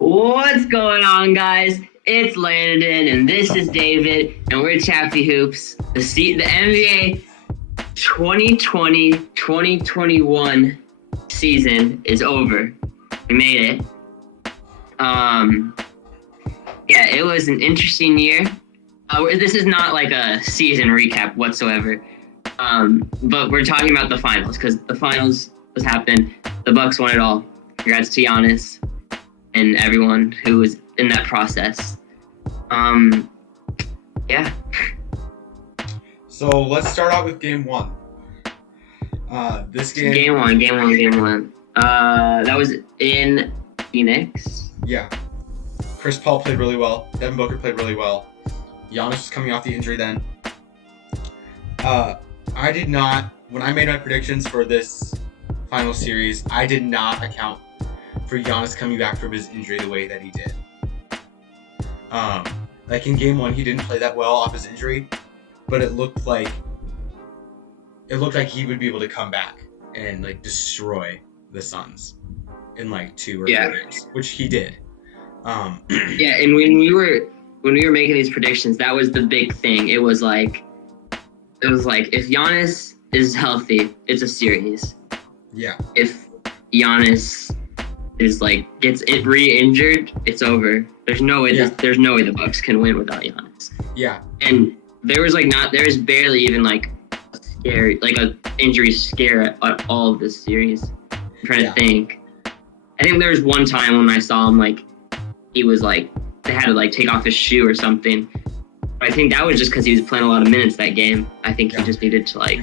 What's going on, guys? It's Landon, and this is David, and we're Chappy Hoops. The NBA 2020-2021 season is over. We made it. Yeah, it was an interesting year. This is not like a season recap whatsoever. But we're talking about the finals because the finals was happened. The Bucks won it all. Congrats to Giannis and everyone who was in that process. Yeah. So let's start out with game one. This game. Game one. That was in Phoenix. Yeah. Chris Paul played really well. Devin Booker played really well. Giannis was coming off the injury then. I did not, when I made my predictions for this final series, I did not account for Giannis coming back from his injury the way that he did. Like in game one, he didn't play that well off his injury, but it looked like he would be able to come back and like destroy the Suns in like 2 or 3 games, which he did. Yeah, and when we were making these predictions, that was the big thing. It was like if Giannis is healthy, it's a series. Yeah. If Giannis is gets it re-injured, it's over. There's no way. Yeah. There's no way the Bucks can win without Giannis. Yeah. And there was barely even a injury scare at all of this series. I'm trying to think. I think there was one time when I saw him he was they had to take off his shoe or something. But I think that was just because he was playing a lot of minutes that game. I think he just needed to he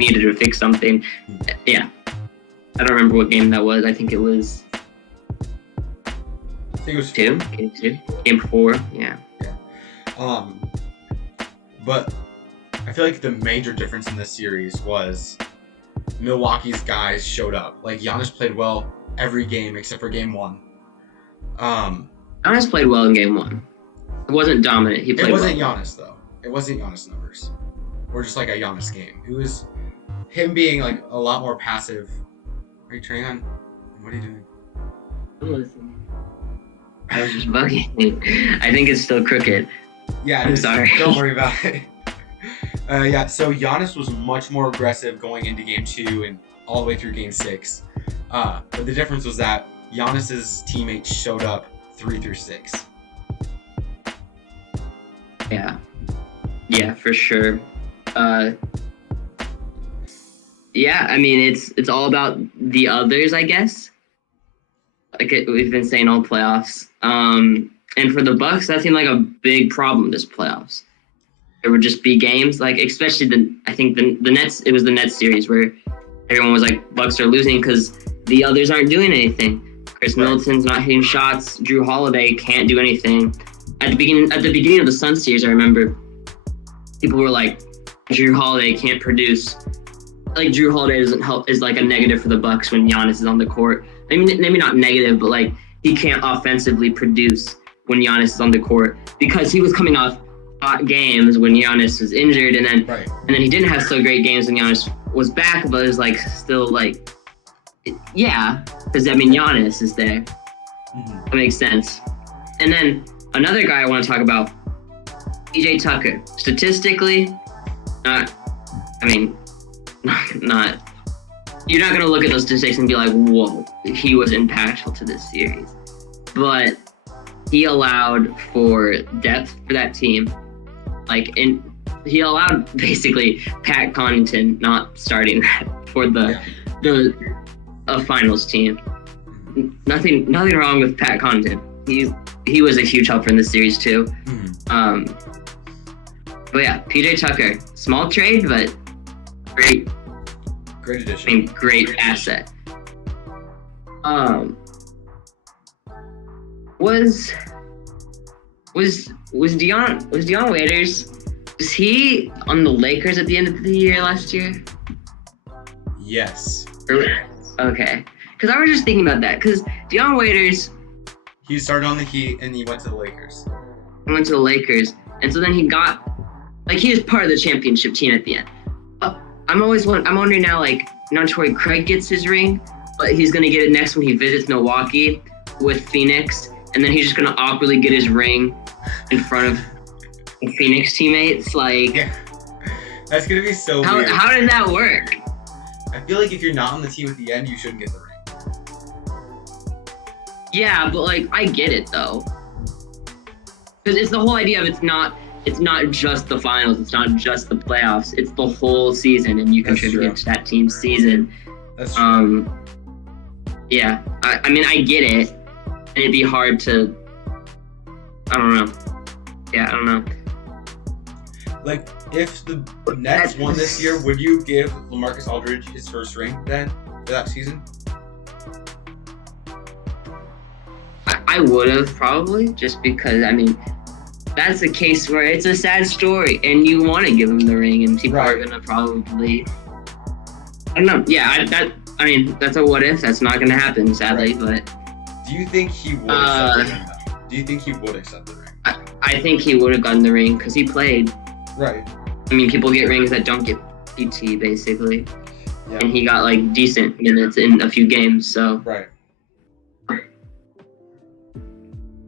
needed to fix something. Yeah. I don't remember what game that was. I think it was. I think it was Game 2. Game 4. Yeah. But I feel like the major difference in this series was Milwaukee's guys showed up. Like Giannis played well every game except for game 1. Giannis played well in game 1. It wasn't dominant. He played well. It wasn't Giannis though. It wasn't Giannis numbers. Or just like a Giannis game. It was him being a lot more passive. Are you turning on? What are you doing? I'm listening. I was just bugging. I think it's still crooked. Yeah, I'm sorry. Don't worry about it. So Giannis was much more aggressive going into game 2 and all the way through game 6. But the difference was that Giannis's teammates showed up 3 through 6. Yeah, for sure. Yeah, I mean it's all about the others, I guess. We've been saying all playoffs. And for the Bucks, that seemed like a big problem this playoffs. There would just be games especially the Nets. It was the Nets series where everyone was like, Bucks are losing because the others aren't doing anything. Chris Middleton's not hitting shots. Drew Holiday can't do anything. At the beginning of the Suns series, I remember people were like, Drew Holiday can't produce. Drew Holiday doesn't help, is a negative for the Bucks when Giannis is on the court. I mean, maybe not negative, but he can't offensively produce when Giannis is on the court because he was coming off hot games when Giannis was injured, and then he didn't have so great games when Giannis was back, but it was still yeah, because Giannis is there. Mm-hmm. That makes sense. And then another guy I want to talk about, PJ Tucker. Statistically, not. You're not going to look at those statistics and be like, whoa, he was impactful to this series. But he allowed for depth for that team. He allowed basically Pat Connaughton not starting for the finals team. Nothing wrong with Pat Connaughton. He was a huge helper in this series too. Mm-hmm. But yeah, PJ Tucker, small trade, but great addition. Great asset. Was Dion Waiters? Was he on the Lakers at the end of the year last year? Yes. Okay. Because I was just thinking about that. Because Dion Waiters, he started on the Heat and he went to the Lakers. And so then he got he was part of the championship team at the end. I'm wondering now, Torrey Craig gets his ring, but he's gonna get it next when he visits Milwaukee. with Phoenix, and then he's just gonna awkwardly get his ring in front of the Phoenix teammates. Like, Yeah. That's gonna be so weird. How did that work? I feel like if you're not on the team at the end, you shouldn't get the ring. Yeah, but like I get it though, because it's the whole idea of it's not just the finals, it's not just the playoffs, it's the whole season, and you contribute to that team's season. That's true. Yeah, I mean I get it, and it'd be hard to. I don't know. Yeah, I don't know. Like, if the Nets won this year, would you give LaMarcus Aldridge his first ring then for that season? I would have probably, just because, I mean, that's a case where it's a sad story and you want to give him the ring, and people are going to probably, I don't know. Yeah, I mean, that's a what if. That's not going to happen, sadly, but. Do you think he would accept the ring, though? Do you think he would accept the ring? I think he would have gotten the ring because he played. Right. I mean, people get rings that don't get PT, basically. Yeah. And he got, like, decent minutes in a few games, so. Right.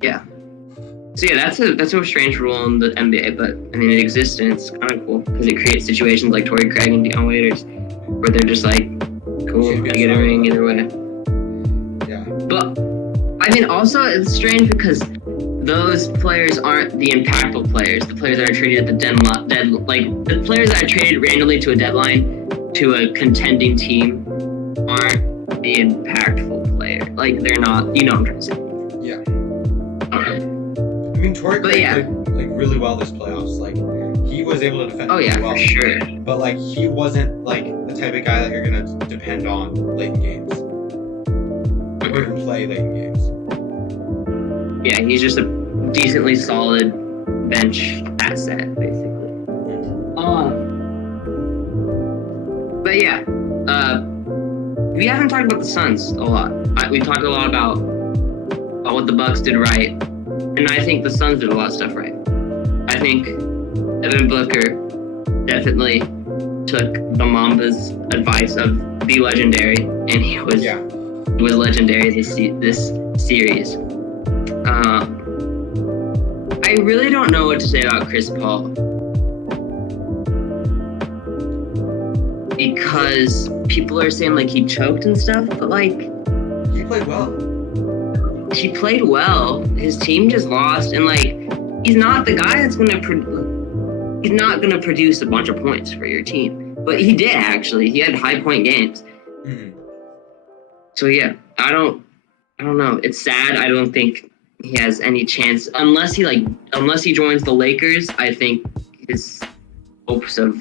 Yeah. So yeah, that's a strange rule in the NBA, but I mean it exists and it's kind of cool because it creates situations like Torrey Craig and Dion Waiters, where they're just like, cool, I get a ring either way. Yeah. But I mean, also it's strange because those players aren't the impactful players. The players that are traded at the like the players that are traded randomly to a deadline to a contending team aren't the impactful player. Like they're not. You know what I'm trying to say. Yeah. I mean, Torrey Craig played like really well this playoffs. Like he was able to defend really well. For sure. But like he wasn't like the type of guy that you're gonna depend on late in games or even play late in games. Yeah, he's just a decently solid bench asset, basically. But yeah, we haven't talked about the Suns a lot. We talked a lot about what the Bucks did right. And I think the Suns did a lot of stuff right. I think Devin Booker definitely took the Mamba's advice of be legendary, and he was legendary this series. I really don't know what to say about Chris Paul because people are saying like he choked and stuff, but like he played well. He played well. His team just lost, and like he's not the guy that's he's not gonna produce a bunch of points for your team. But he did actually. He had high point games. Mm-hmm. So yeah, I don't know. It's sad. I don't think he has any chance unless he joins the Lakers. I think his hopes of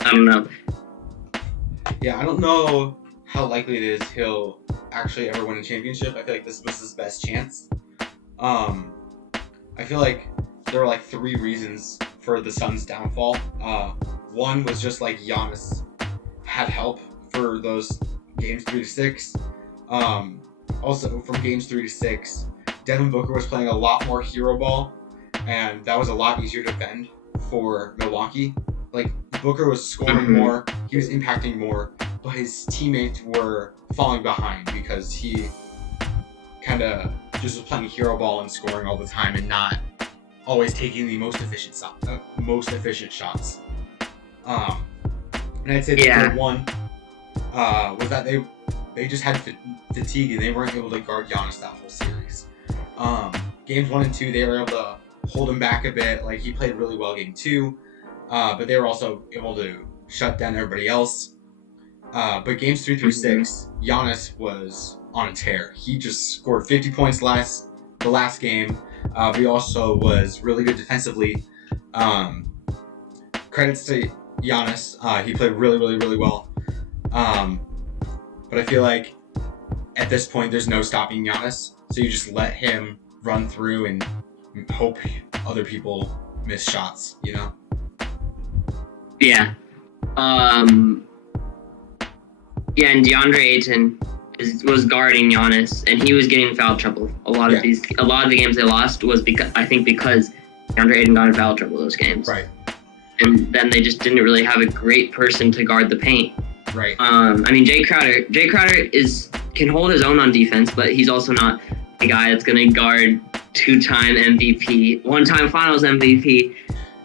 I don't know. Yeah, I don't know how likely it is he'll actually ever win a championship. I feel like this was his best chance. I feel like there were like 3 reasons for the Suns' downfall. One was just like Giannis had help for those games 3 to 6. Also from games 3 to 6, Devin Booker was playing a lot more hero ball, and that was a lot easier to defend for Milwaukee. Like Booker was scoring more, he was impacting more, but his teammates were falling behind because he kind of just was playing hero ball and scoring all the time and not always taking the most efficient shots. And I'd say the third one was that they just had fatigue and they weren't able to guard Giannis that whole series. Games 1 and 2, they were able to hold him back a bit. Like he played really well game 2, but they were also able to shut down everybody else. But games 3 through 6, Giannis was on a tear. He just scored 50 points the last game. But he also was really good defensively. Credits to Giannis. He played really, really, really well. But I feel like at this point, there's no stopping Giannis. So you just let him run through and hope other people miss shots, you know? Yeah. Yeah, and DeAndre Ayton was guarding Giannis, and he was getting in foul trouble. A lot of the games they lost was because DeAndre Ayton got in foul trouble those games. Right. And then they just didn't really have a great person to guard the paint. Right. I mean, Jay Crowder is can hold his own on defense, but he's also not a guy that's going to guard 2-time MVP, 1-time Finals MVP,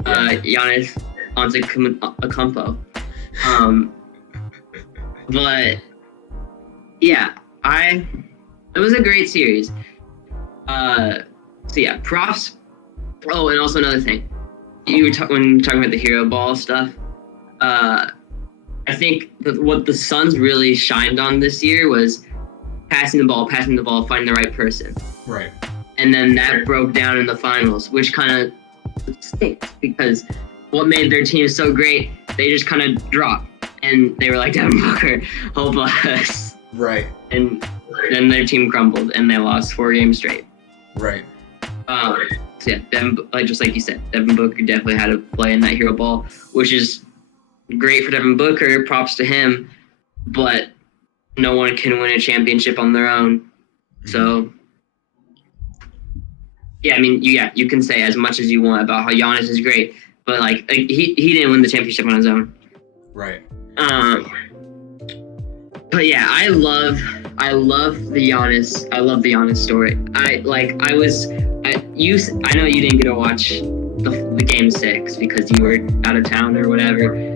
Giannis Antetokounmpo. But yeah, it was a great series. So yeah, props. Oh, and also another thing, when you were talking about the hero ball stuff. I think what the Suns really shined on this year was passing the ball, finding the right person. Right. And then that broke down in the finals, which kind of stinks because what made their team so great, they just kind of dropped. And they were like, Devin Booker, help us. Right. And then their team crumbled and they lost 4 games straight. Right. So yeah, just like you said, Devin Booker definitely had to play in that hero ball, which is great for Devin Booker. Props to him. But no one can win a championship on their own. So yeah, I mean, you can say as much as you want about how Giannis is great, but like he didn't win the championship on his own. Right. But yeah, I love the Giannis story. I know you didn't get to watch the game 6 because you were out of town or whatever.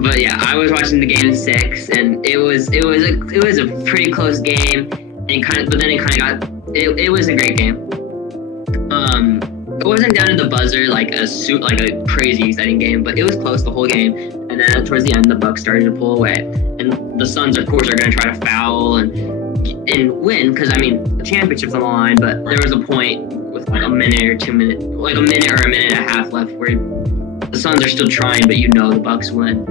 But yeah, I was watching the game 6 and it was a pretty close game and it was a great game. It wasn't down to the buzzer like a crazy exciting game, but it was close the whole game. And then towards the end, the Bucks started to pull away, and the Suns, of course, are going to try to foul and win because I mean the championship's on the line. But there was a point with like a minute or a minute and a half left where the Suns are still trying, but the Bucks win.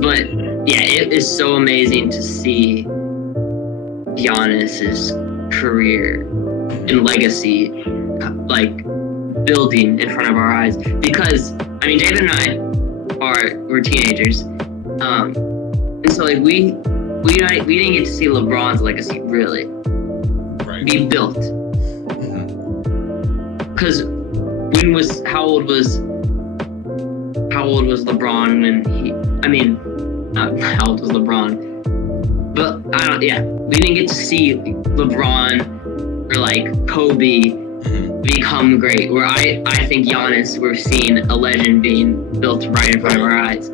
But yeah, it is so amazing to see Giannis's career and legacy like building in front of our eyes, because I mean David and I we're teenagers, and so like we didn't get to see LeBron's legacy really be built, because how old was LeBron when how old was LeBron, but we didn't get to see LeBron or like Kobe become great, where I think Giannis, we're seeing a legend being built right in front of our eyes,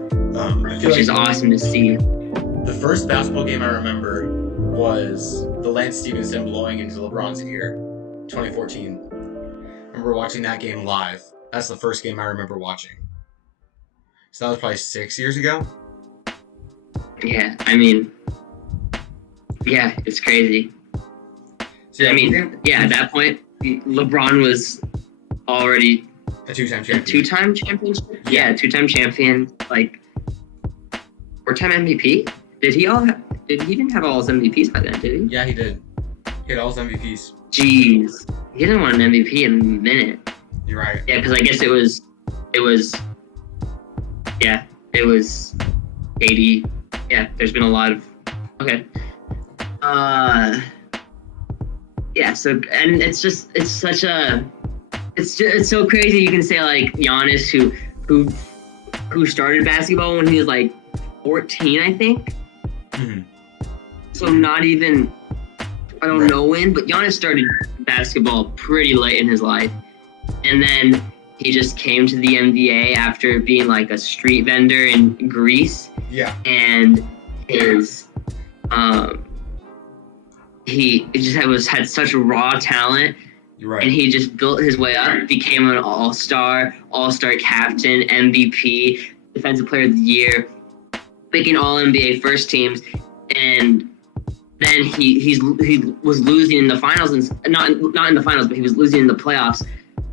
which is awesome to see. The first basketball game I remember was the Lance Stevenson blowing into LeBron's ear, 2014. I remember watching that game live. That's the first game I remember watching. So that was probably 6 years ago. Yeah, I mean, yeah, it's crazy. So I mean, yeah, at that point, LeBron was already a 2-time champion. A 2-time championship? Yeah, 2-time champion, like 4-time MVP? He didn't have all his MVPs by then, did he? Yeah, he did. He had all his MVPs. Jeez. He didn't want an MVP in a minute. You're right. Yeah, because I guess it was 80. Yeah, there's been a lot of, okay. Yeah, so, and it's so crazy. You can say like Giannis, who started basketball when he was like 14, I think. Mm-hmm. So not even, I don't know when, but Giannis started basketball pretty late in his life, and then he just came to the NBA after being like a street vendor in Greece. Yeah. And he just had such raw talent. Right. And he just built his way up, became an all-star captain, MVP, defensive player of the year, making all-NBA first teams, and then he was losing in the finals, and not in the finals, but he was losing in the playoffs.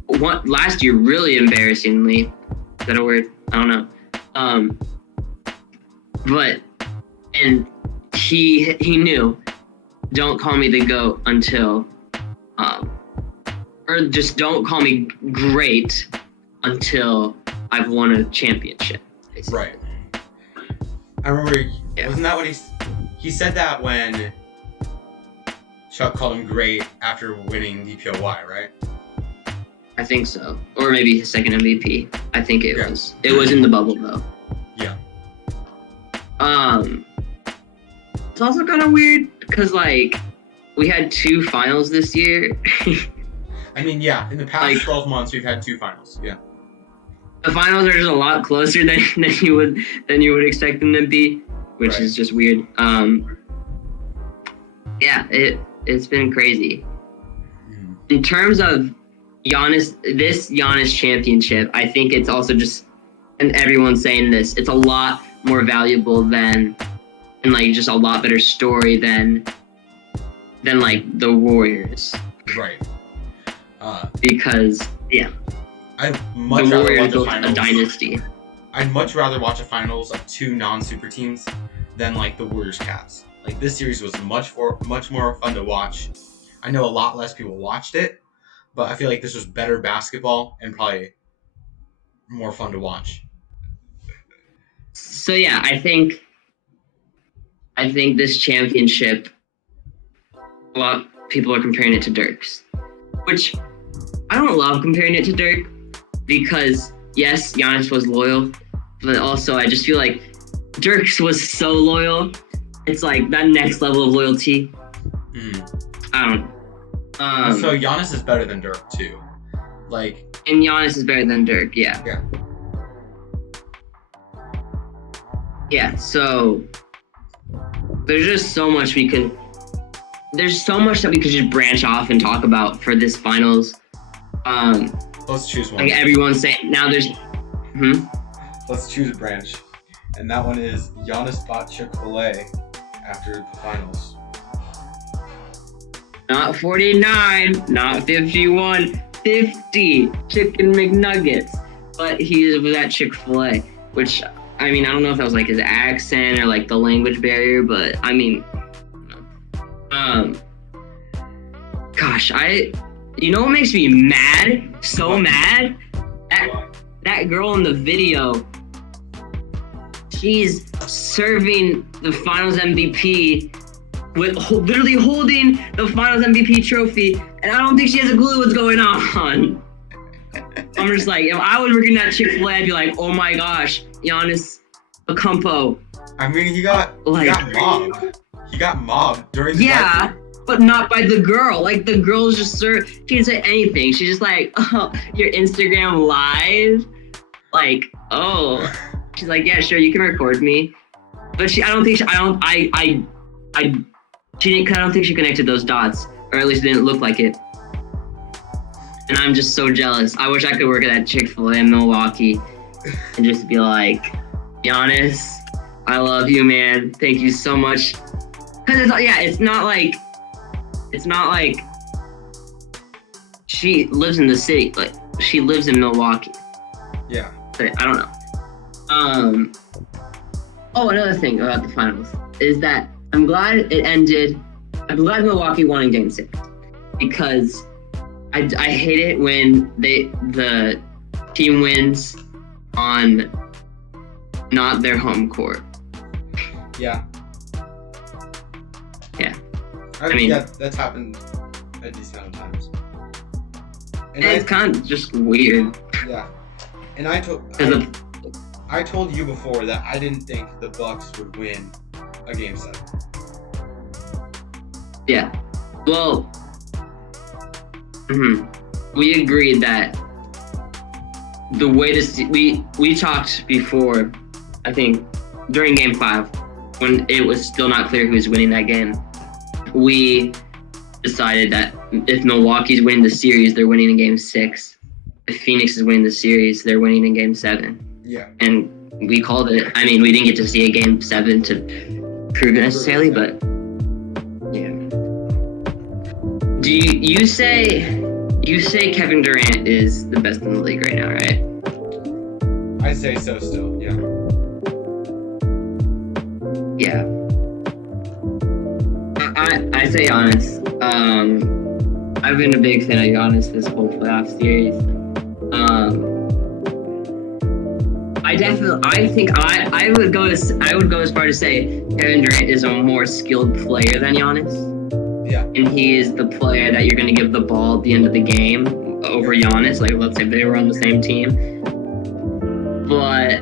Last year, really embarrassingly. Is that a word? I don't know. But he knew, don't call me the GOAT until, or just don't call me great until I've won a championship. Basically. Right. I remember, wasn't that what he said that when Chuck called him great after winning DPOY, right? I think so. Or maybe his second MVP. I think it was. It was in the bubble though. Yeah. It's also kind of weird because like we had 2 finals this year. I mean, yeah, in the past Like- 12 months, we've had 2 finals. Yeah. The finals are just a lot closer than you would expect them to be, which Right. is just weird. Yeah, it's been crazy. Mhm. In terms of this Giannis championship, I think it's also just, and everyone's saying this, it's a lot more valuable than, and like just a lot better story than like the Warriors, Right. because yeah, I'd the much rather Warriors watch a built a finals. dynasty. I'd much rather watch a finals of 2 non-super teams than like the Warriors Cavs. Like this series was much more fun to watch. I know a lot less people watched it, but I feel like this was better basketball and probably more fun to watch. So yeah, I think this championship, a lot of people are comparing it to Dirk's, which I don't love comparing it to Dirk because yes, Giannis was loyal, but also I just feel like Dirk's was so loyal. It's like that next level of loyalty. I don't know. So Giannis is better than Dirk too. Like, And Giannis is better than Dirk, yeah. Yeah. Yeah, so there's just so much there's so much that we could just branch off and talk about for this finals. let's choose one. Like everyone's saying now there's Let's choose a branch. And that one is Giannis bought Chick-fil-A after the finals. not 49, not 51, 50 chicken McNuggets. But he was at Chick-fil-A, which, I mean, I don't know if that was like his accent or like the language barrier, but I mean, gosh, you know what makes me mad? So mad? That girl in the video, she's serving the finals MVP with literally holding the finals MVP trophy, and I don't think she has a clue what's going on. I'm just like, if I was working at Chick-fil-A, I'd be like, oh my gosh, Giannis Acumpo. I mean, he got mobbed. He got mobbed during the Yeah, but not by the girl. Like, the girl's just she didn't say anything. She's just like, oh, your Instagram live? Like, oh. She's like, yeah, sure, you can record me. But I don't think she connected those dots, or at least it didn't look like it. And I'm just so jealous. I wish I could work at that Chick-fil-A in Milwaukee and just be like, Giannis, I love you, man. Thank you so much. Because it's not like she lives in the city. Like, she lives in Milwaukee. Yeah. But I don't know. Oh, another thing about the finals is that I'm glad it ended. I'm glad Milwaukee won in Game 6 because I hate it when the team wins on not their home court. Yeah. Yeah. I mean, yeah, that's happened a decent amount of times. And it's kind of just weird. Yeah. And I told you before that I didn't think the Bucks would win a Game 7. Yeah. Well, we agreed that the way we talked before, I think during Game 5, when it was still not clear who was winning that game, we decided that if Milwaukee's winning the series, they're winning in Game 6. If Phoenix is winning the series, they're winning in Game 7. Yeah. And we called it. I mean, we didn't get to see a Game 7 to prove it necessarily, but yeah. Do you say Kevin Durant is the best in the league right now, right? I say so still, yeah. Yeah. I say Giannis. I've been a big fan of Giannis this whole playoff series. I would go as far to say Kevin Durant is a more skilled player than Giannis. Yeah. And he is the player that you're going to give the ball at the end of the game over Giannis. Like, let's say they were on the same team. But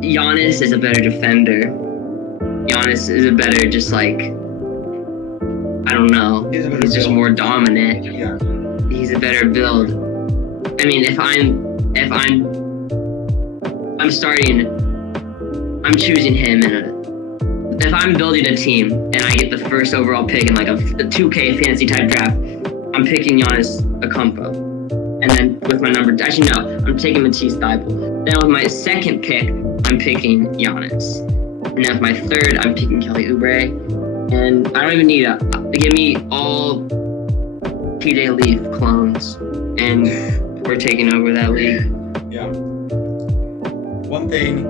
Giannis is a better defender. Giannis is a better, just like, I don't know. He's a better He's just build. more dominant. Yeah. He's a better build. I mean, if I'm starting, I'm choosing him if I'm building a team and I get the first overall pick in like a 2K fantasy type draft, I'm picking Giannis Acampo. And then with my actually no, I'm taking Matisse Thybulle. Then with my second pick, I'm picking Giannis. And then with my third, I'm picking Kelly Oubre. And I don't even need give me all TJ Leaf clones, and we're taking over that league. Yeah. One thing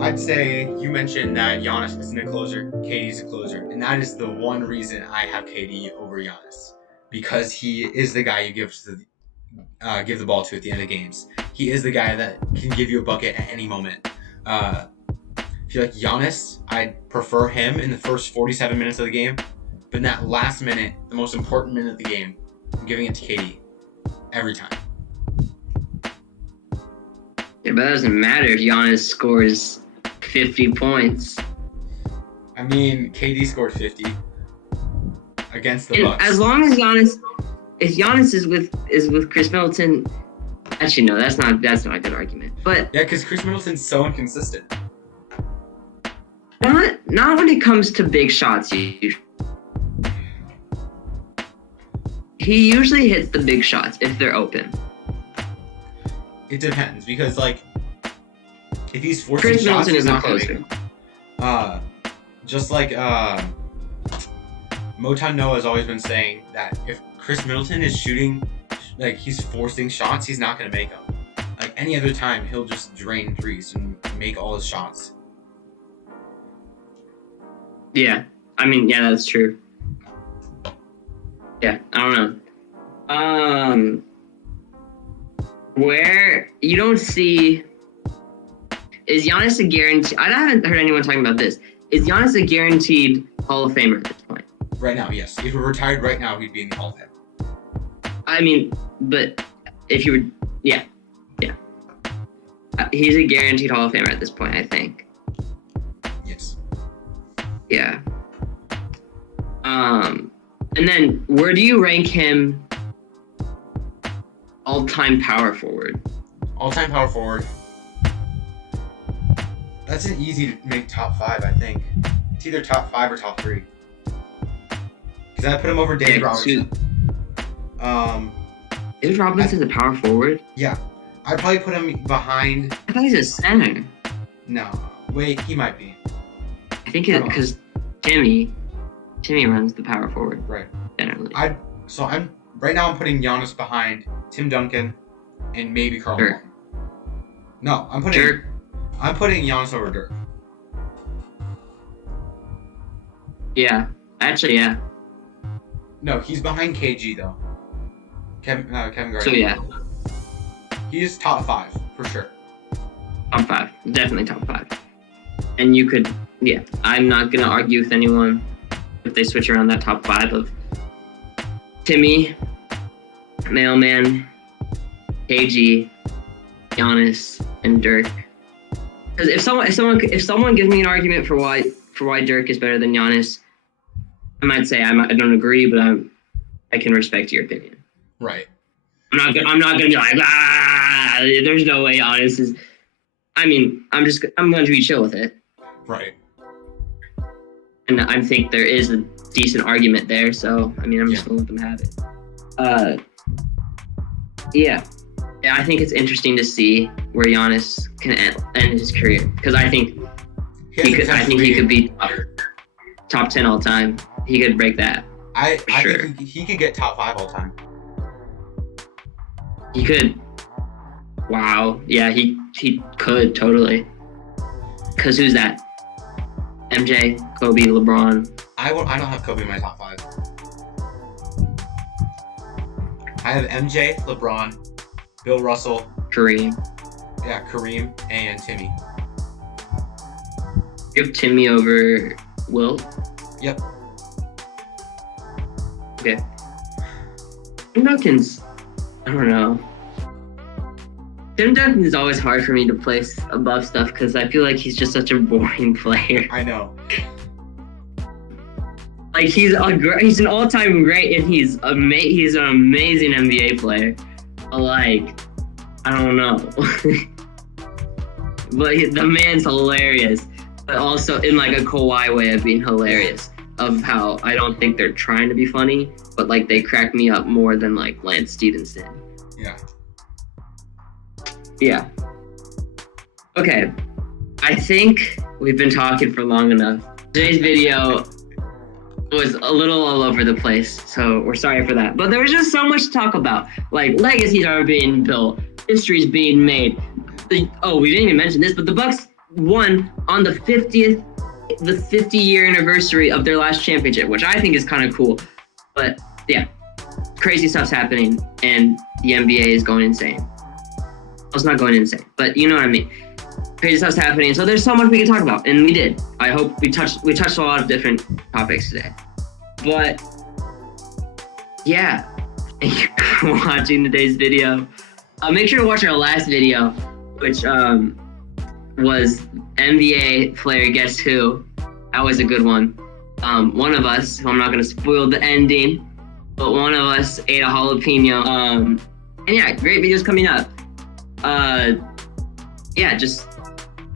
I'd say, you mentioned that Giannis isn't a closer, KD's a closer, and that is the one reason I have KD over Giannis, because he is the guy you give the ball to at the end of games. He is the guy that can give you a bucket at any moment. I feel like Giannis, I'd prefer him in the first 47 minutes of the game, but in that last minute, the most important minute of the game, I'm giving it to KD every time. Yeah, but that doesn't matter if Giannis scores 50 points. I mean, KD scored 50 against the Bucks. As long as if Giannis is with Chris Middleton, actually no, that's not a good argument. But yeah, because Chris Middleton's so inconsistent. Not when it comes to big shots. He usually hits the big shots if they're open. It depends, because like if he's forcing Chris shots, Middleton he's is not a gonna closer. make them. Just like Motown Noah has always been saying that if Chris Middleton is shooting, like he's forcing shots, he's not gonna make them. Like any other time, he'll just drain threes and make all his shots. Yeah, I mean, yeah, that's true. Yeah, I don't know. Where you don't see, is Giannis a guarantee? I haven't heard anyone talking about this. Is Giannis a guaranteed Hall of Famer at this point? Right now, yes. If he were retired right now, he'd be in the Hall of Fame. I mean, but if you would, yeah. He's a guaranteed Hall of Famer at this point, I think. Yes. Yeah. And then where do you rank him all-time power forward? All-time power forward. That's an easy to make top 5, I think. It's either top 5 or top 3. Because I put him over David Robinson. David Robinson's a power forward? Yeah. I'd probably put him behind. I thought he's a center. No. Wait, he might be. I think because Timmy runs the power forward. Right. Generally. I'm putting Giannis behind Tim Duncan and maybe Karl Malone. No, I'm putting Giannis over Dirk. Yeah. Actually, yeah. No, he's behind KG though. Kevin Garnett. So yeah. He's top 5 for sure. Top 5. Definitely top 5. And you could, yeah. I'm not gonna argue with anyone if they switch around that top 5 of Timmy, Mailman, KG, Giannis, and Dirk. Because if someone gives me an argument for why Dirk is better than Giannis, I might say I don't agree, but I can respect your opinion. Right. I'm not gonna be like, there's no way Giannis is. I mean, I'm going to be chill with it. Right. And I think there is a decent argument there, so I mean, I'm just gonna let them have it. Yeah, I think it's interesting to see where Giannis can end his career, because I think he could be top 10 all time. He could break that. I think he could get top 5 all time. He could. Wow. Yeah, he could totally. Because who's that? MJ, Kobe, LeBron. I don't have Kobe in my top 5. I have MJ, LeBron, Bill Russell, Kareem. Yeah, Kareem and Timmy. You have Timmy over Wilt? Yep. Okay. Duncan's, I don't know. Tim Duncan is always hard for me to place above stuff because I feel like he's just such a boring player. I know. Like he's an all-time great, and he's an amazing NBA player. Like, I don't know, but the man's hilarious. But also in like a Kawhi way of being hilarious. Of how I don't think they're trying to be funny, but like they crack me up more than like Lance Stevenson. Yeah. Yeah. Okay. I think we've been talking for long enough. Today's video was a little all over the place, so we're sorry for that. But there was just so much to talk about. Like, legacies are being built, history's being made. We didn't even mention this, but the Bucks won on the 50-year anniversary of their last championship, which I think is kind of cool. But yeah, crazy stuff's happening, and the NBA is going insane. Well, it's not going insane, but you know what I mean. Crazy stuff's happening, so there's so much we can talk about, and we did. I hope we touched a lot of different topics today. But yeah, thank you for watching today's video. Make sure to watch our last video, which was NBA player Guess Who. That was a good one. One of us, who I'm not going to spoil the ending, but one of us ate a jalapeno. And yeah, great videos coming up. Yeah, just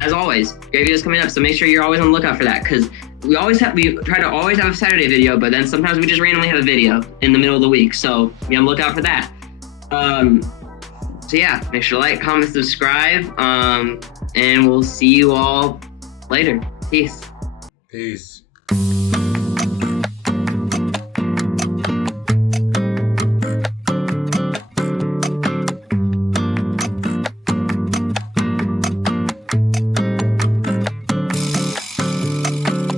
as always, great videos coming up. So make sure you're always on the lookout for that, because we try to always have a Saturday video, but then sometimes we just randomly have a video in the middle of the week. So be on the lookout for that. So yeah, make sure to like, comment, subscribe, and we'll see you all later. Peace. Peace.